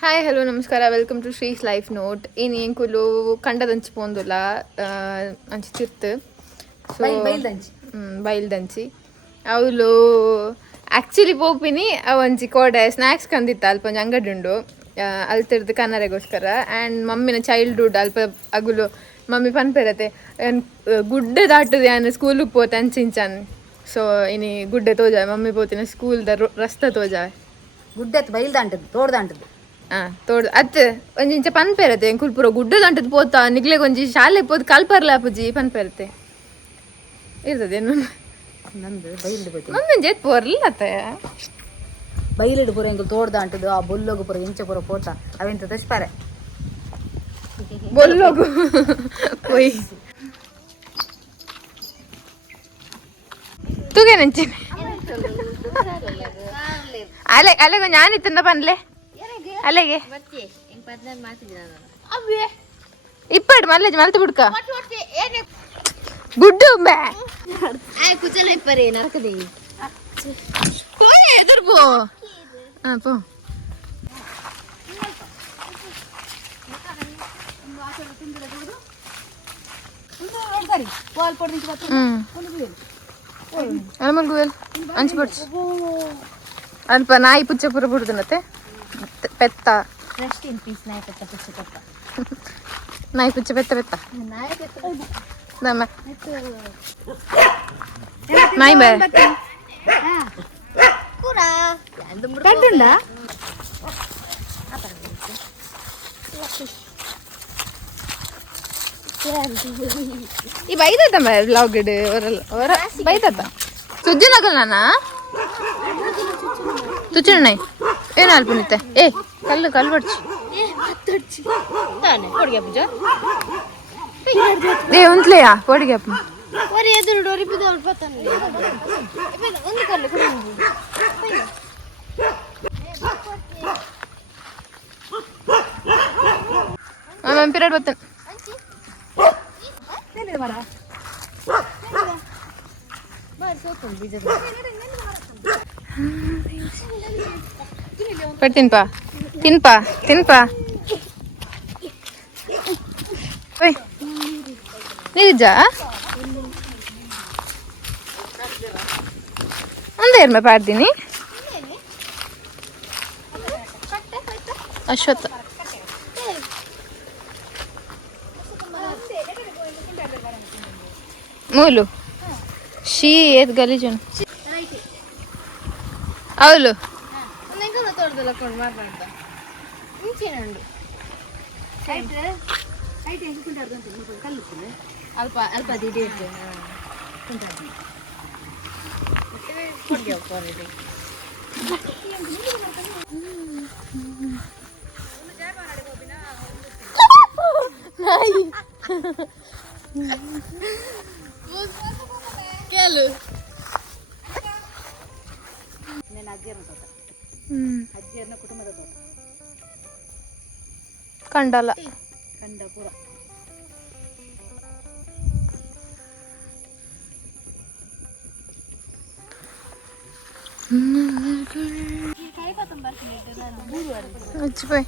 Hi hello ನಮಸ್ಕಾರ welcome to Shree's life note ಏನು ಎಂಕುಲು ಕಂಡದಂಚಿ ಪೋಂದುಲ್ಲ ಅಂಚಿ ತಿರ್ತು ಸೊ ಬೈಲ್ದಂಚಿ ಅವಳು ಆ್ಯಕ್ಚುಲಿ ಪೋಪಿನಿ ಅವಂಚಿ ಕೋಡೆ ಸ್ನ್ಯಾಕ್ಸ್ ಕಂದಿತ್ತ ಅಲ್ಪ ಒಂಜಿ ಅಂಗಡಿ ಉಂಡು ಅಲ್ತಿರ್ದು ಕನ್ನಡಗೋಸ್ಕರ ಆ್ಯಂಡ್ ಮಮ್ಮಿನ ಚೈಲ್ಡ್ಹುಡ್ ಅಲ್ಪ ಅಗುಲು ಮಮ್ಮಿ ಪನ್ಪೆರತೆ ಗುಡ್ಡೆ ದಾಟುದು ಯಾನು ಸ್ಕೂಲಿಗೆ ಪೋತೆ ಅಂಚಿಂಚನ್ ಸೊ ಇನಿ ಗುಡ್ಡೆ ತೋಜಾವೆ ಮಮ್ಮಿ ಪೋತಿನ ಸ್ಕೂಲ್ದ ರಸ್ತೆ ತೋಜಾವೆ ಗುಡ್ಡೆ ಬೈಲ್ದಾಂಟದು ತೋಡ್ದಾಂಟದು ತೋಡು ಅತ್ ಒಂಜಿಂಚ ಪನ್ಪೆರತೆ ಎಂಕುಲ್ ಪೂರ ಗುಡ್ಡದ ಅಂಟದ್ ಪೋತ ನಿಗ್ಲೆಗ್ ಒಂಜಿ ಶಾಲೆ ಪೋದು ಕಲ್ಪರ್ಲ ಅಪ್ಪುಜಿ ಪನ್ಪೆರತೆ ಇರ್ತದೆ ನಂದು ಬೈಲ್ಡು ಹೋಯ್ತು ಮಮ್ಮಿ ಜೇತ್ ಪೋರ್ಲ ಅತ್ತೆ ಬೈಲಿಡು ಪೂರ ಎಂಕುಲು ತೋಡ್ದಾಂಟದು ಆ ಬೊಲ್ಲೋಗು ಪೂರ ಇಂಚ ಪೂರ ಪೋತ ಅವೆಂತ ತಶ್ಪಾರೆ ಬೊಲ್ಲೋಗು ಪೊಯ್ ತೂಗೆ ನಂಚಿ ಅಲೆಗೆ ഞാനിത്തുന്ന പനല്ലേ ಅಲೆಗೆ ಇಪ್ಪಡು ಮಲ್ಲೇಜ್ ಮಲ್ತು ಬಿಡ್ಕ ಗುಡ್ಡು ಕುಚಲ ಇಪ್ಪರೇ ನರಕದೆ ಎದುರು ಪೋ ಪೋ ಅಲ್ಮಲ್ಗುವೆಲ್ ಅಂಚ್ಬಿಡ್ಸು ಅಲ್ಪ ನಾಯಿ ಪುಚ್ಚ ಪೂರ ಬಿಡುದನತ್ತೆ ಪೆತ್ತ ರೆಸ್ಟ್ ಇನ್ ಪೀಸ್ ನಾಯಿ ಪೆತ್ತ ಪುಚ್ಚ ಪೆತ್ತ ನಾಯಿ ಪುಚ್ಚ ಪೆತ್ತ ಪೆತ್ತ ನಾಯಿ ಪೆತ್ತ ದಮ್ಮ ನಾಯಿ ಬೇ ಕೂರ ಕಟ್ಟುಂಡ ಈ ಬೈದತ್ತಮ್ಮ ಬ್ಲಾಗ್ ಇಡು ಅವರ ಬೈದತ್ತ ಸುಜ್ಜಿನಗಲ್ ತುಚ್ಚಿಣ್ಣೈ ಏನು ಅಲ್ಪನಿತ್ತೆ ಕಲ್ಲು ಬಡ್ಚು ಕೊಡ್ಗೆ ಪೂಜ ಉಂತ್ಲೆಯಾ ಕೊಡಿಗೆ ಅಪ್ಪ ಒರಿ ಎದುರು ಡೋರಿ ಬಿದ್ದು ಅಲ್ಪ ತಂದೆ ಒಂದು ಕಲ್ಲು ಕೊಡಿ ಮ್ಯಾಮ್ ಪಿರಿಯಡ್ ಬರ್ತೇನೆ ಪಟ್ ತಿನ್ಪಾ ನಿಜ ಅಂದೇರ್ಮ ಪಾಡ್ತೀನಿ ಅಶ್ವತ್ಥ ಮೂಲು ಶೀ ಏದ್ ಗಲೀಜು ಅವಳು ತೋಟದಲ್ಲ ಕೊಂಡು ಮಾತಾಡ್ದ ಮುಂಚೆನುಂಡು ಅಲ್ಪ ಅಲ್ಪ ದಿಡಿ ಕೊಡ್ಗೆ ಕೇಳು ಅಜ್ಜಿಯರ್ನ ಕುಟುಂಬದ ತೋಟ ಕಂಡಲ್ಲ ಕಂಡ ಪೂರ ಹಚ್ಚಿపోయి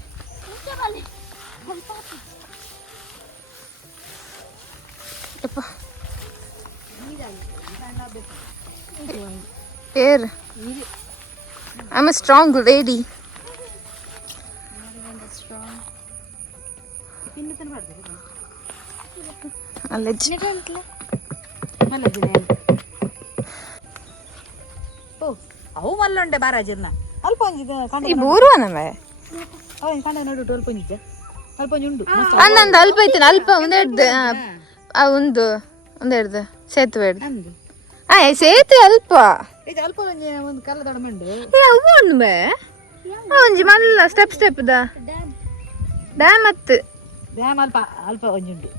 air I'm a strong lady. ಅವು ಮಲ್ಲೊಂಡೆ ಬಾರಾಜಿರ್ನ ಅಲ್ಪ ಈ ಬೂರುವನವೇ ಕಂಡ ನೋಡು ಅಲ್ಪ ಒಂಜಿಜ್ಜ ಅಲ್ಪ ಒಂಜಿ ಉಂಡು ಅಂದಂದು ಅಲ್ಪ ಐತನ ಅಲ್ಪ ಒಂದೆಡ್ದು ಒಂದೆಡ್ದು ಸೇತುವೆ ಹಿಡ್ದು ಸೇತುವೆ ಅಲ್ಪ ಇದು ಅಲ್ಪ ಒಂದು ಕಲ್ಲ ದೊಡ್ಡಮಂಡು ಬೇ ಒಂಜಿ ಮಲ್ಲ ಸ್ಟೆಪ್ ಡ್ಯಾಮ್ ಅತ್ತು ಡ್ಯಾಮ್ ಅಲ್ಪ ಅಲ್ಪ ಒಂಜಿ ಉಂಡು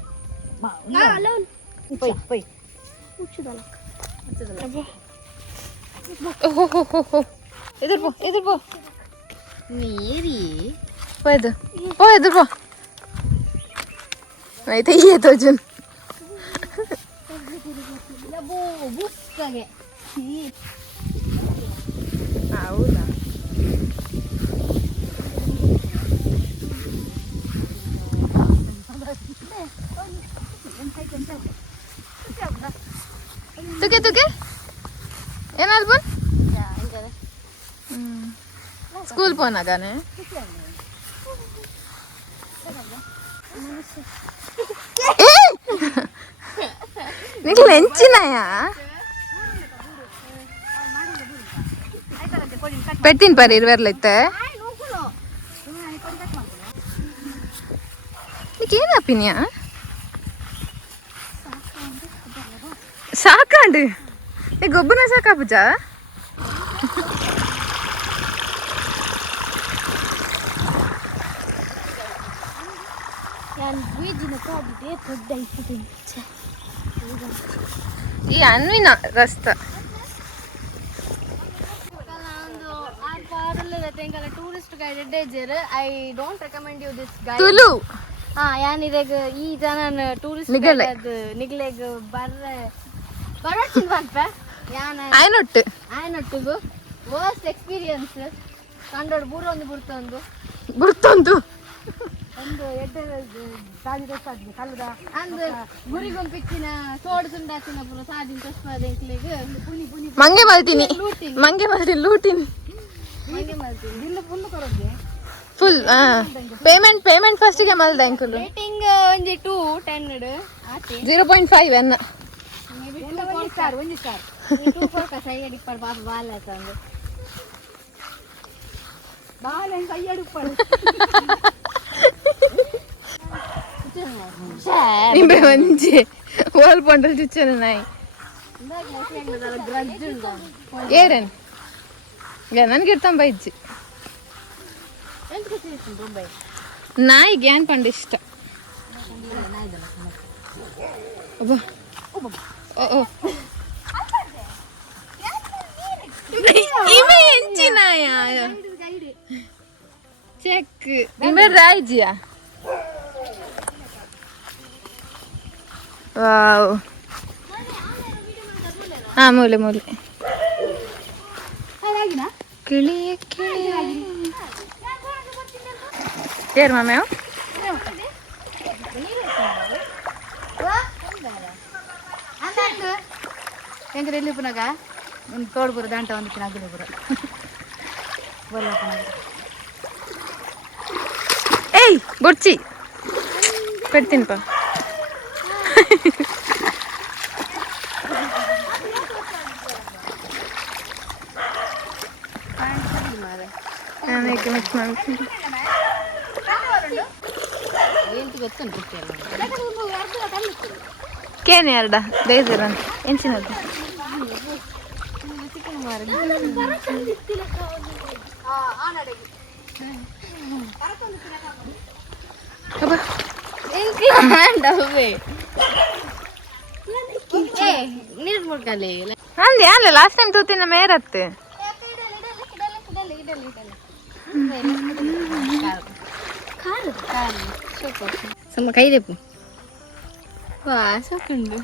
ಪೊಯ್ ಪೊಯ್ ಎದುರು ಪೋ ನೀರಿ ಹೋಯ್ದು ಎದುರು ಪೋ ಆಯ್ತು ಈ ತೋಜುನ್ ಬುಸ್ಸಗೆ ಹೌದಾ స్కూల్ పోనాగానే నీకు లెంచినాయా పెట్టిన పరి 20 అయితే నీకేం అప్పిన్యా ಸಾಕಾಂಡು ಈ ಗೊಬ್ಬರ ಸಾಕಾಪುಜ ಈ ಅನ್ವಿನ ರಸ್ತ tourist guide I don't recommend you this guide ತುಳು ಯಾನ್ ಇದಾಗ ಈ ಜನ ಟೂರಿಸ್ಟ್ ನಿಗಲೆ. ನಿಗ್ಲೆಗ್ ಬರ್ಚಿನ್ವಂತ ಯಾನ ಆಯ್ನೊಟ್ಟು ಆಯ್ನೊಟ್ಟಿಗೂ ವರ್ಸ್ಟ್ ಎಕ್ಸ್ಪೀರಿಯನ್ಸ್ ಕಂಡೋಡು ಬೂರ ಒಂದು ಬುಡ್ತೊಂದು ಗುರ್ತೊಂದು ಒಂದು ಎಡ್ಡೆ ಸಾದಿ ತೋರ್ಸಾದ್ವಿ ಕಲ್ಲದ ಅಂದ್ ಗುರಿಗೊಂಪಿಚ್ಚಿನ ತೋಡು ಸುಂಡಾಚಿನ ಪುರ ಸಾದಿನ ತೋರ್ಸ್ಪಾದೆಂಕ್ಲೆಗ್ ಪುನಿ ಪುನಿ ಮಂಗೆ ಮಲ್ತೀನಿ ಲೂಟಿನ್ ಮಂಗೆ ಮಲ್ತೀನಿ ಲೂಟಿನ್ ಮಂಗೆ ಮಾಡ್ತೀನಿ ಬಿಲ್ಲು ಫುಲ್ ಕೊಡೋದು ಫುಲ್ ಪೇಮೆಂಟ್ ಫಸ್ಟಿಗೆ ಮಲ್ದ ಅಂಕುಲು ರೇಟಿಂಗ್ ಒಂಜಿ 2 10 ಆತೆ 0.5 ಎನ್ನ ಒಂದು ಸ್ಟಾರ್ 2 ಫೋಕ ಸೈಡ್ ಇಪ್ಪಡ್ ಬಾಬ ಬಾಲ ತಂದು ಬಾಳೆ ಕೈಯಡು ಪಡು ನಿಂಬೆ ಒಂಜಿ ಓಲ್ ಪೊಂಡಲ್ ಚುಚ್ಚನ ನಾಯಿ ಗ್ರಜ್ ಉಂಟು ಏರೇನ್ ನನಗೆ ಇರ್ತಾಂ ಬೈಜ್ಜಿ ಎಂತ ಖುಷಿ ಮುಂಬೈ ನಾಯಿಗೆ ಏನ್ ಪಂಡ ಇಷ್ಟ ಅಬ್ಬಾ ಓ ಓ ಇವೆ ಎಂಚಿನಾಯ ಚೆಕ್ ಇವೆ ರಾಯ್ಜಿಯಾ ವಾವ್ ಹಾ ಮೂಲೆ ಮೂಲೆ ಕಿಳಿಯ ಕಿಳಿಯ ಏರ್ ಮಾಮ್ಯಾವ್ ಹೆಂಗ್ರೆ ಎಲ್ಲಿ ಪುನಗ ಒಂದು ತೋಡು ಬರು ದಾಂಟ ಒಂದು ತಿನ್ನಾಗಲಿ ಬರು ಬಲ್ಲ ಪುನಗ ಏಯ್ ಬುಡ್ಚಿ పెడుతుంపా ಮಿಕ್ಸ್ ಮಾಡಿ ಕೇನೆ ಎರಡ ಬೇಜಾರ ಎಂಚಿನದ್ದು ನೀರು ಮುಡ್ಕಲ್ಲಿ ಅಂದೆ ಅಲ್ಲ ಲಾಸ್ಟ್ ಟೈಮ್ ತೂತಿನ ಮೇರತ್ತೆ sama kay deh bu wah sokundu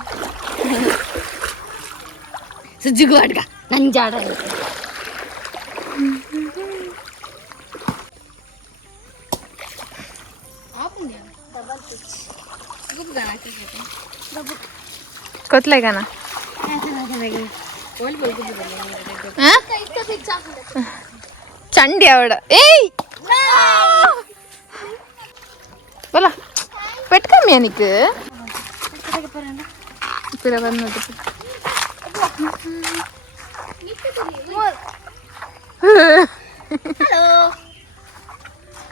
sejugo adga nanjada apa dia bukan ಕೊತ್ಲೆ ಗನ ಚಂಡಿ ಅವಡ ಏಯ್ bola పెట్టుకోమ్మ నీకు ఇప్పుడు వన్నది halo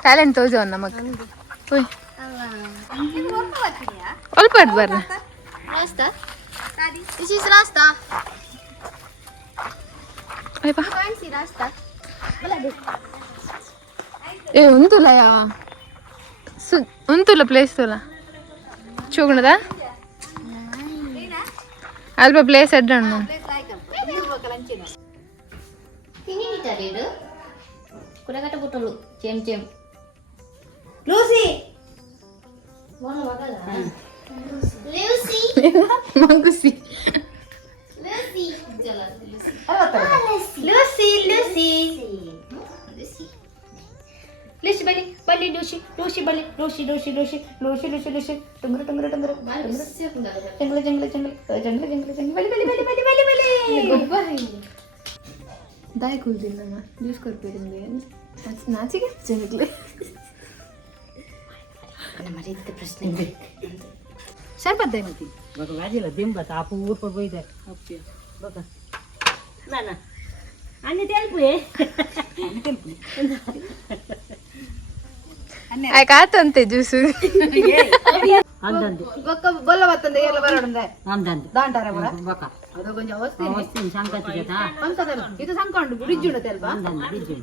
ಟ್ಯಾಲೆಂಟ್ ತೋಜೋ ನಮಗೆ ಓಯ್ ಅಲ್ಪ ಬರ್ರ rasta this is rasta ಅಯ್ಯ ಬಾ fancy rasta bola deh ఏ ఉంతులయా ఉంతుల ప్లేస్ తుల చూడదా అల్ప ప్లేస్ అడ్డాను ini dicari deh kuda kata botol lu cem Lucy mana bakal Lucy ಮಂಗುಸಿ Lucy jalan Lucy Lucy Lucy Lucy ಬಲಿ ಬಲಿ ಲೂಸಿ ಲೂಸಿ ಬಲಿ Lucy Lucy Lucy Lucy Lucy Lucy ಟಂಗ್ರ ಟಂಗ್ರ ಟಂಗ್ರ siap enggak ಜಂಗ್ಲ ಜಂಗ್ಲ ಜಂಗ್ಲ ಜಂಗ್ಲ ಜಂಗ್ಲ ಜಂಗ್ಲ ಬಲಿ ಬಲಿ ಬಲಿ ಬಲಿ ಬಲಿ ಬಲಿ దాయి కూర్చుందమ్మా చూసుకొని ನಾಚಿಕೆ ಜನಕ್ಕೆ మరి ఇంత ప్రశ్న సరిపోద్ది ఏమైతే ఒక వాజీలో దింబ తాపు ఊరు పోయితే నాన్న అన్ని తెలుపులే కాతంతే జ్యూసు అందంది ఒక్క బొల్ల వస్తుంది ఎర్ల బరడుందే అందంది దాంటారా కూడా ఒక అదో కొంచెం వస్తుంది వస్తుంది సంగతి కదా ಇದು ಸಂಕೊಂಡು ಬ್ರಿಡ್ಜ್ ಉಂಟು ಅಲ್ವಾ అందంది బిజ్జు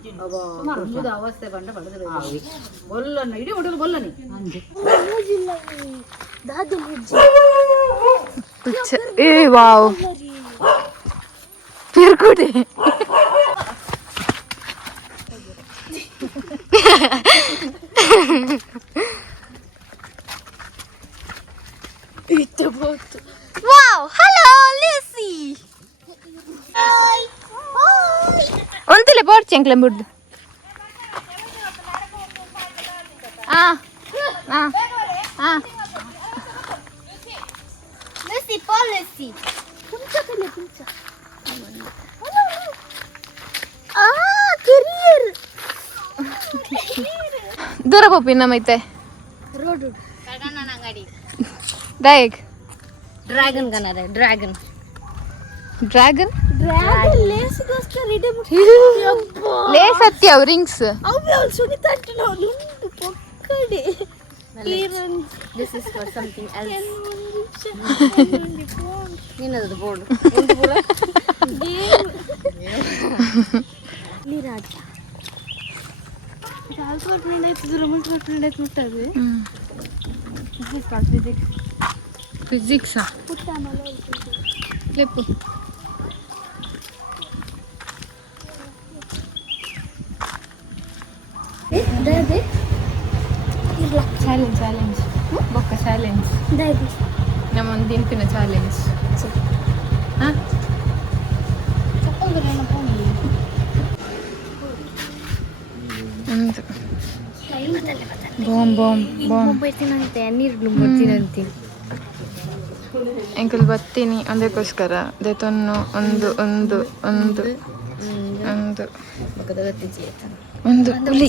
ಮುದ ಅವಸ್ಥೆ ಬಂಡ ಬಡದ್ರೆ ಬೊಲ್ಲನ್ನ ಇಡೀ ಹೊಟ್ಟಲು ಬೊಲ್ಲನಿ అంది ఏ వావ్ పెరుగుడే వావ్ హలో లూసీ ಒಂತಿಲ್ಲ ಬೋರ್ಡ್ ಚೆಂಕ್ಲ ಬಿಡ್ದು ದೂರ ಹೋಪಿ ನಮ್ಮೈತೆ ರೋಡ್ ಡೈಗ್ డ్రాగన్ కనరే డ్రాగన్ ಡ್ರ್ಯಾಗನ್ ಡ್ರ್ಯಾಗನ್ ಲೇಸ್ಗೋಸ್ಕರ ಇಡೆ ಲೇ ಸತ್ಯ ಅವ್ ರಿಂಗ್ಸ್ ಅವ್ವೆ ಸುನಿತ ಅಂటున్నావు పొక్కడే this is for something else నిన్నది బోర్డు లీరాజ రాల్కోట్ నేనైతే దూరం కొట్టునేది ముట్టది ಫಿಸಿಕ್ಸ್ పుట్టామలో ಲೆಪ್ಪು దాది ಚಾಲೆಂಜ್ ಬೊಕ್ಕ ಚಾಲೆಂಜ್ దాది ನಮ್ಮೊಂದು ದಿನಪಿನ ಚಾಲೆಂಜ್ ಹಾಂ చెప్పండి నేను పోనీ ಬಾಂಬ್ ಬಾಂಬ್ ಬಾಂಬ್ ಬರ್ತೀನಂತೆ ನೀರು ಬರ್ತೀನಂತೆ ಎಂಕಲ್ ಬರ್ತೀನಿ ಅದಕ್ಕೋಸ್ಕರ ದೆತೊನ್ನು ಒಂದು ಒಂದು ಒಂದು ಒಂದು ಒಂದು ಪುಳಿ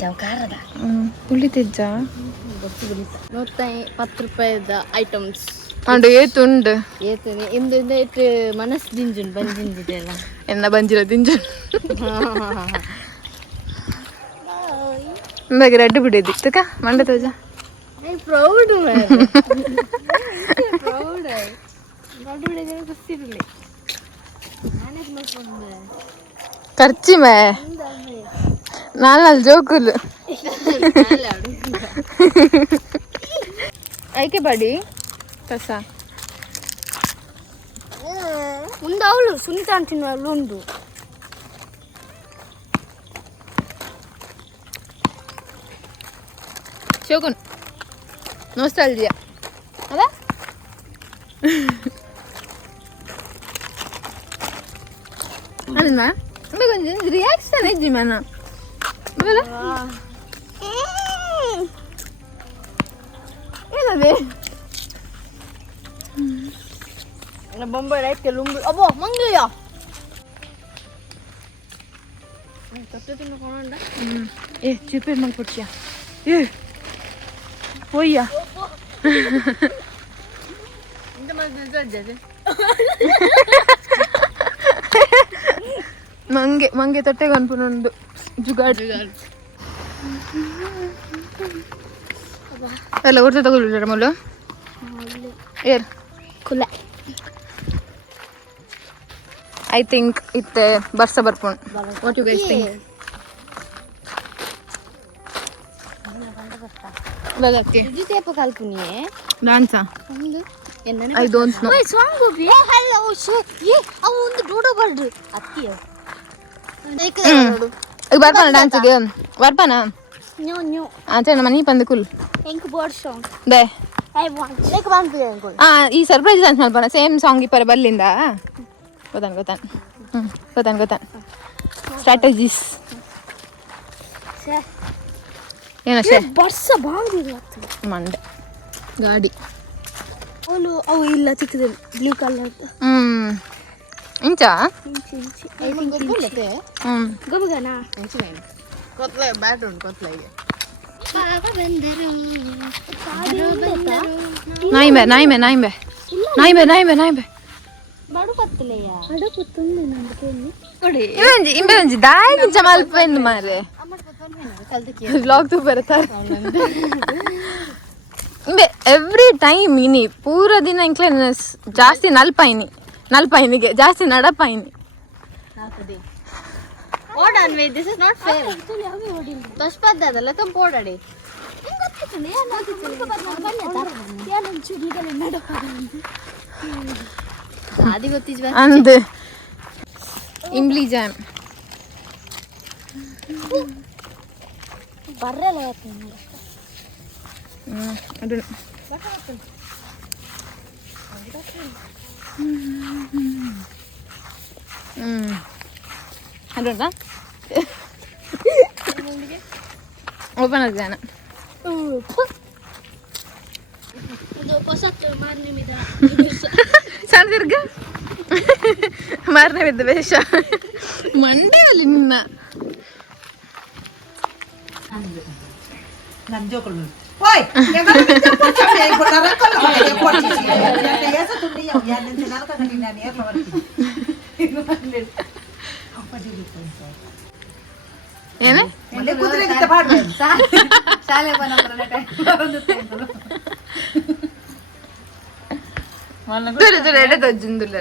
ಪುಳಿ ತೆಜ್ಜ 110 ರೂಪಾಯಿದ ಐಟಮ್ಸ್ ಅಂಡು ಏತುಂಡು ಏತನೆ ಇಂದು ಇಟ್ಟು ಮನಸ್ ದಿಂಜುನ್ ಬಂಜಿಂಜಿದೆಲ್ಲ ಎನ್ನ ಬಂಜಿರ ತಿಂಜು ಇಂದಾಗಿ ರಡ್ಡು ಬಿಡಿದ್ದು ತಕ ಮಂಡ ತೋಜ ಪ್ರೌಡ್ ಪ್ರೌಡ್ ರಡ್ಡು ಬಿಡಿದ್ರೆ ಗೊತ್ತಿರಲಿ ಮ್ಯಾನೇಜ್ ಮಾಡ್ಕೊಂಡು ಖರ್ಚಿ ಮೇ ನಾನು ಜೋಕುಲು ಐಕೆ ಬಾಡಿ ಕಸ ಮುಂದೆ ಅವಳು ಸುನೀತ ಅಂತೀನಿ ಅವಳು ಉಂಡು ಶೋಕುನ್ ನೋಸ್ಟಾಲ್ಜಿಯಾ ಅದ ಅನ್ನ ಕೊಂಚ ರಿಯಾಕ್ಷನ್ ಇಜ್ಜಿ ಮನ ಏನದೆ ಬೊಂಬೈ ರೈಟ್ ಲುಂಬಿ ಅಬ್ಬೋ ಮಂಗಯ್ಯ ತೊಟ್ಟೆ ತಿನ್ಕೊಂಡ ಏ ಚಿಪ್ಪೆ ಮಲ್ಕೊಡ್ತೀಯ ಏ ಹೋಯ್ಯ ಇಂತ ಮಾಡಿದ್ರೆ ಮಂಗೆ ತೊಟ್ಟೆಗೆ ಅನ್ಪುನುಂಡು ಜುಗಾಡ್ ಎಲ್ಲ ಹೊರ್ತ ತಗೊಳ್ಳಿರ ಮೊಲು ಏರ್ ಕುಲ ಐ ಥಿಂಕ್ ಇತ್ತೆ ಬರ್ಸ ಬರ್ಪುಣ್ ವಾಟ್ ಯು ಗೈಸ್ ಥಿಂಕ್ ಬದಕ್ಕೆ ಇದು ತೇಪ ಕಲ್ಪುನಿಯೇ ಡಾನ್ಸಾ ಒಂದು I don't know song Gopi hello show ಏ ಅವು ಒಂದು ಡೋಡೋ ಬರ್ಡ್ ಅತ್ತಿಯ ಈಗ ಬರ್ಪಾನ ಡ್ಯಾನ್ಸಿಗೆ ಬರ್ಪಾನ ನ್ಯೂ ನ್ಯೂ ಚಂದ ಮನಿ ಬಂದು ಕುಲ್ ಎಂಕ್ ಬರ್ಡ್ ಸಾಂಗ್ ದೇ I want like want uncle ಈ ಸರ್ಪ್ರೈಸ್ ಡ್ಯಾನ್ಸ್ ಮಾಡ್ಪಾನ ಸೇಮ್ ಸಾಂಗ್ ಇಪ್ಪರೆ ಬಲ್ಲಿಂದ ಗೊತ್ತಾನ ಸ್ಟ್ರಾಟಜೀಸ್ ಏನ ಶೇ ಬರ್ಸ ಬಾಂಗ್ ಮಂಡೆ ಗಾಡಿ ಅವಳು ಅವು ಇಲ್ಲ ಚಿಕ್ಕದಲ್ಲಿ ಬ್ಲೂ ಕಲರ್ ಇಂಚಾ ಇಂಚಿ ಐ ಥಿಂಕ್ ಗೊಬ್ಬುಲ್ಲತೆ ಹ್ಞೂ ಗಬಗನಾ ಕೊತ್ಲೆ ಬ್ಯಾಟ್ ಉಂಟು ಕೊತ್ಲೆಗೆ ಬಾಬಾ ಬಂದರು ನಾಯಿಬೆ ಬಡು ಕತ್ತಲೆಯ ಅಡು ಕುತ್ತುಂದು ನಂಬಿಕೆಯಲ್ಲಿ ನೋಡಿ ಇಂಬೆ ಒಂಜಿ ದಾಯಿ ನಿಜ ಮಲ್ಪ ಎಂದು ಮಾರೆ ವ್ಲಾಗ್ ತೂ ಬರ್ತಾರೆ ಇಂಬೆ ಎವ್ರಿ ಟೈಮ್ ಇನಿ ಪೂರ ದಿನ ಇಂಕ್ಲೆ ಜಾಸ್ತಿ ನಲ್ಪಾಯಿನಿಗೆ ಜಾಸ್ತಿ ನಡಪಾಯಿನಿ ಓಡಾನ್ವೆ ದಿಸ್ ಇಸ್ ನಾಟ್ ಫೇರ್ ತಸ್ಪದ್ದೆ ಅದಲ್ಲ ತಂಪು ಓಡಾಡಿ ಅದು ಗೊತ್ತಿಜ್ವ ಅಂದ್ ಇಂಬ್ಲಿ ಜಾಮ್ ಬರ್ರಲ್ಲ ಅದು അതുകൊണ്ടാ ಓಪನ್ ಆಗಿದ್ದಾನೆ ಸಣ್ಣ ಮಾರನೇ ಬಿದ್ದ ವೇಷ ಮಂಡೆ ಅಲ್ಲಿ ನಿನ್ನ Nam jo kalau, woi, yang kalau kita pocong ya, ikut orang kalau kita pocong, yang dia satu ni yang nanti nak kan ni ni apa lagi? Apa dia itu? ಏನು Mana kudri kita pakai? ಶಾಲೆ ಬರೋಣ ದೂರ ದೂರ ಎಡೆ ತಜ್ಜಿಂದುಲ್ಲ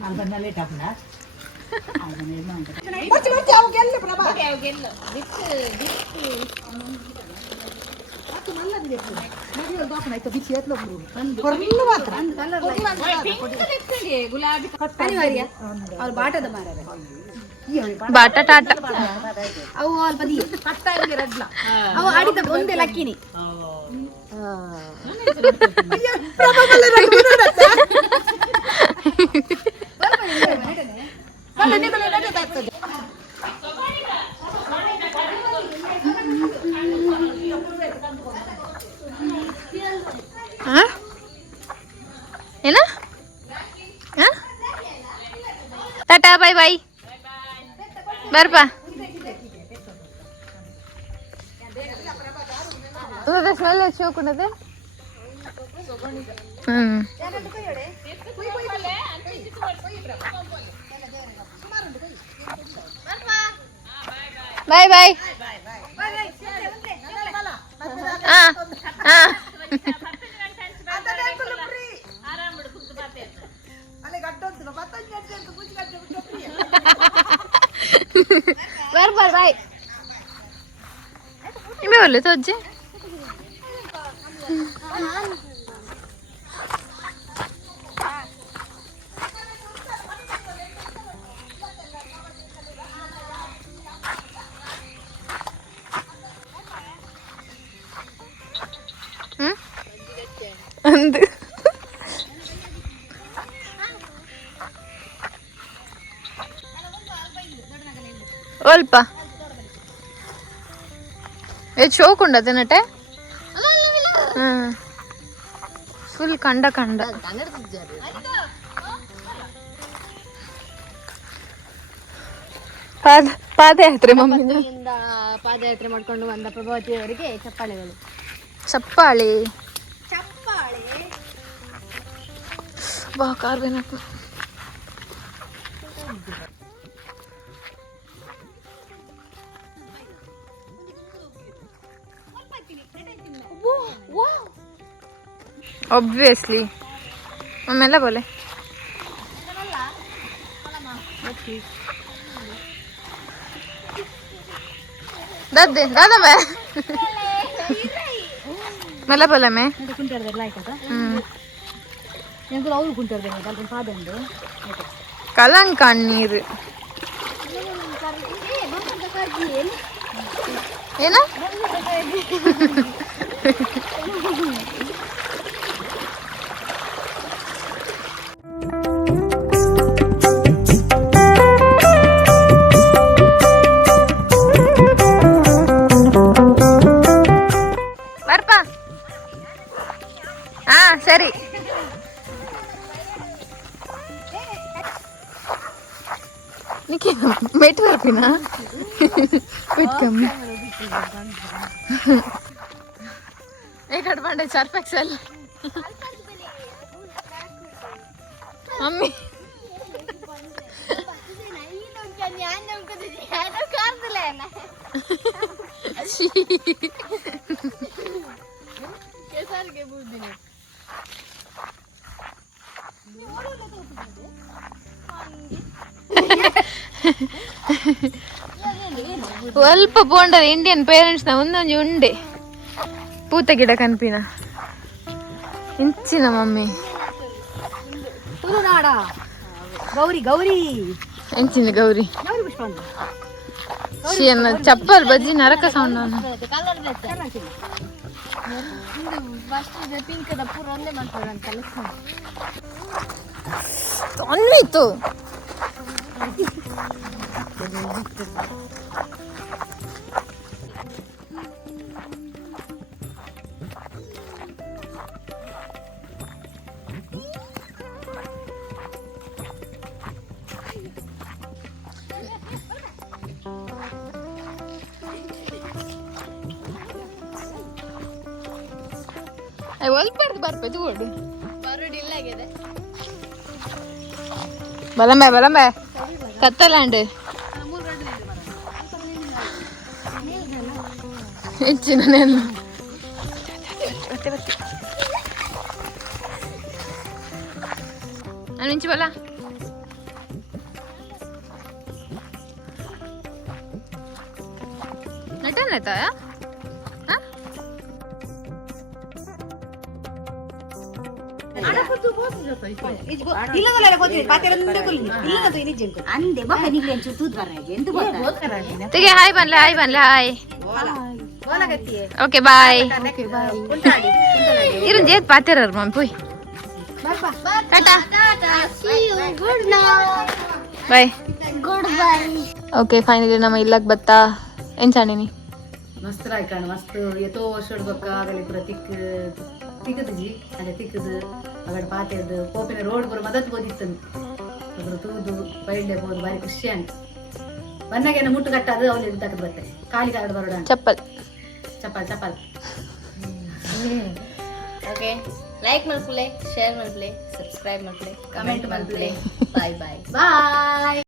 Alban nale tapna. Macam macam awak gel berapa? Aku mana dia tu? Mari orang dah naik tapi siat loh bro. Perlu matra. ಅವ್ರು ಬಾಟದ ಮಾರಾರ Bata Tata ಅವು ಅಲ್ಪ the ಕಟ್ಟ ಹಿಂಗೆ ರಡ್ಲ ಅವು ಆಡಿದ ಒಂದೇ ಲಕ್ಕಿನಿ ಏನ ಟಾಟಾ ಬಾಯ್ ಬಾಯ್ ಬರ್ಪ ಸ್ಮೆಲ್ ಶೋಕುಂಡದೆ ಬಾಯ್ ಬಾಯ್ ಬರ್ಬಾರ್ ಬಾಯ್ ನಿಮ್ಮೆ ಒಳ್ಳೆ ತೋಜ್ಜೆ ಅಂದು ಅಲ್ಪ ಶೋಕುಂಡ ತಿನ್ನಟೆ ಫುಲ್ ಕಂಡ ಪಾದಯಾತ್ರೆ ಮಮ್ಮಿನ ಪಾದಯಾತ್ರೆ ಮಾಡ್ಕೊಂಡು ಬಂದ ಪ್ರಭಾವತಿಯವರಿಗೆ ಚಪ್ಪಾಳೆಗಳು ಚಪ್ಪಾಳೆ ಬಾ ಕಾರ್ಬೇನಪ್ಪ ऑब्वियसली मेला बोले दादा दादा मैं मेला बोला मैं ಕಲಂಕ ನೀರು ಏನ ಬರ್ಪ ಸರಿ నీకే మెట్టు వరకునా ಕಮ್ಮಿ ಕಟ್ಕೊಂಡೆ ಸರ್ಫ್ ಎಕ್ಸೆಲ್ ಮಮ್ಮಿ ಸ್ವಲ್ಪ ಬೋಂಡದ ಇಂಡಿಯನ್ ಪೇರೆಂಟ್ಸ್ನ ಒಂದೊಂದು ಉಂಡೆ ಪೂತ ಗಿಡ ಕನ್ಪಿನ ಇಂಚಿನ ಮಮ್ಮಿ ತುಳುನಾಡ ಗೌರಿ ಗೌರಿ ಎಂಚಿನ ಗೌರಿ ಗೌರಿ ಪುಷ್ಪ ಅಂತ ಶಿಯನ್ನ ಚಪ್ಪಲ್ ಬಜ್ಜಿ ನರಕ ಸೌಂಡ್ ಅವನು ಪಿಂಕ್ ಪೂರ ಒಂದೇ ಮಾಡ್ತಾರಂತಲ್ಲ ಅನ್ವಿತ್ತು ಒಲ್ಪರ್ದು ಬರ್ಪೆ ತೂಡು ಬರೋಡಿಲ್ಲ ಆಗಿದೆ ಬಲಂಬೆ ಬಲಂಬೆ ಕತ್ತಲಾಂಡ್ ಹೆಚ್ಚಿನ ನೆಲ್ಲು ಅನಿಂಚು ಬಲ ನಟನೈತಾ ತೆಗೆ ಹಾಯ್ ಬನ್ಲೆ ಹಾಯ್ ಬನ್ಲೆ ಹಾಯ್ ಓಕೆ ಬಾಯ್ ಇರು ಜೇತ್ ಪಾತಿರರ್ ಮಮ್ಮಿ ಪೋಯ್ ಟಾಟಾ bye goodbye okay finally ನಮ್ಮ ಇಲ್ಲಕ್ ಬತ್ತಾ ಏನ್ ಸಾಣಿನಿ ಮಸ್ತ್ ರಾಯ್ಕಾಣ ಮಸ್ತ್ ಎತ್ತೋ ವರ್ಷ ಬೊಕ್ಕ ಆಗಲಿ ಪೂರ ತಿಕ್ಕದಜಿ ಅದೇ ತಿಕ್ಕದು ಅಗಡ ಪಾತೆದು ಕೋಪಿನ ರೋಡ್ ಪೂರ ಮದತ್ ಬೋದಿತ್ತನು ಅದ್ರ ತೂದು ಬೈಲ್ಡೆ ಬೋದು ಬಾರಿ ಖುಷಿ ಅಂತ ಬನ್ನಗೇನ ಮುಟ್ಟು ಕಟ್ಟದು ಅವಳಿ ತಕ್ಕದು ಬರ್ತದೆ ಕಾಲಿಗೆ ಆಡ ಬರೋಡ ಚಪ್ಪಲ್ ಚಪ್ಪಲ್ ಚಪ್ಪಲ್ ಓಕೆ ಲೈಕ್ ಮಾಡ್ಕೊಳ್ಳಿ ಶೇರ್ ಮಾಡ್ಕೊಳ್ಳಿ ಸಬ್ಸ್ಕ್ರೈಬ್ ಮಾಡ್ಕೊಳ್ಳಿ ಕಮೆಂಟ್ ಮಾಡ್ಕೊಳ್ಳಿ ಬಾಯ್ ಬಾಯ್ ಬಾಯ್